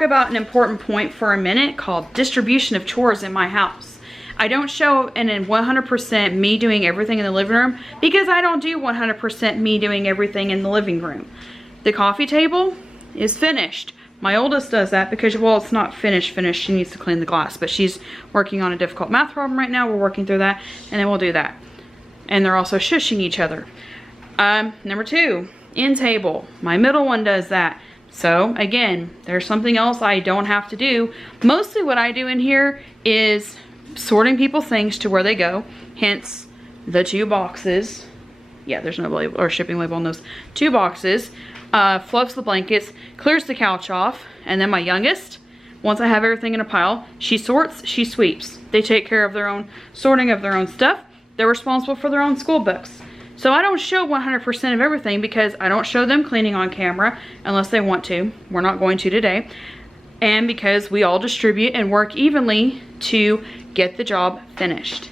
talk about an important point for a minute called distribution of chores in my house. I don't show in 100% me doing everything in the living room because I don't do 100% me doing everything in the living room. The coffee table is finished. My oldest does that because, well, it's not finished. She needs to clean the glass, but she's working on a difficult math problem right now. We're working through that, and then we'll do that. And they're also shushing each other. Number 2, end table. My middle one does that. So again, there's something else I don't have to do. Mostly what I do in here is sorting people's things to where they go. Hence the 2 boxes. Yeah, there's no label or shipping label on those 2 boxes. Fluffs the blankets, clears the couch off, and then my youngest, once I have everything in a pile, she sorts, she sweeps. They take care of their own sorting of their own stuff. They're responsible for their own school books. So I don't show 100% of everything because I don't show them cleaning on camera unless they want to. We're not going to today. And because we all distribute and work evenly to get the job finished.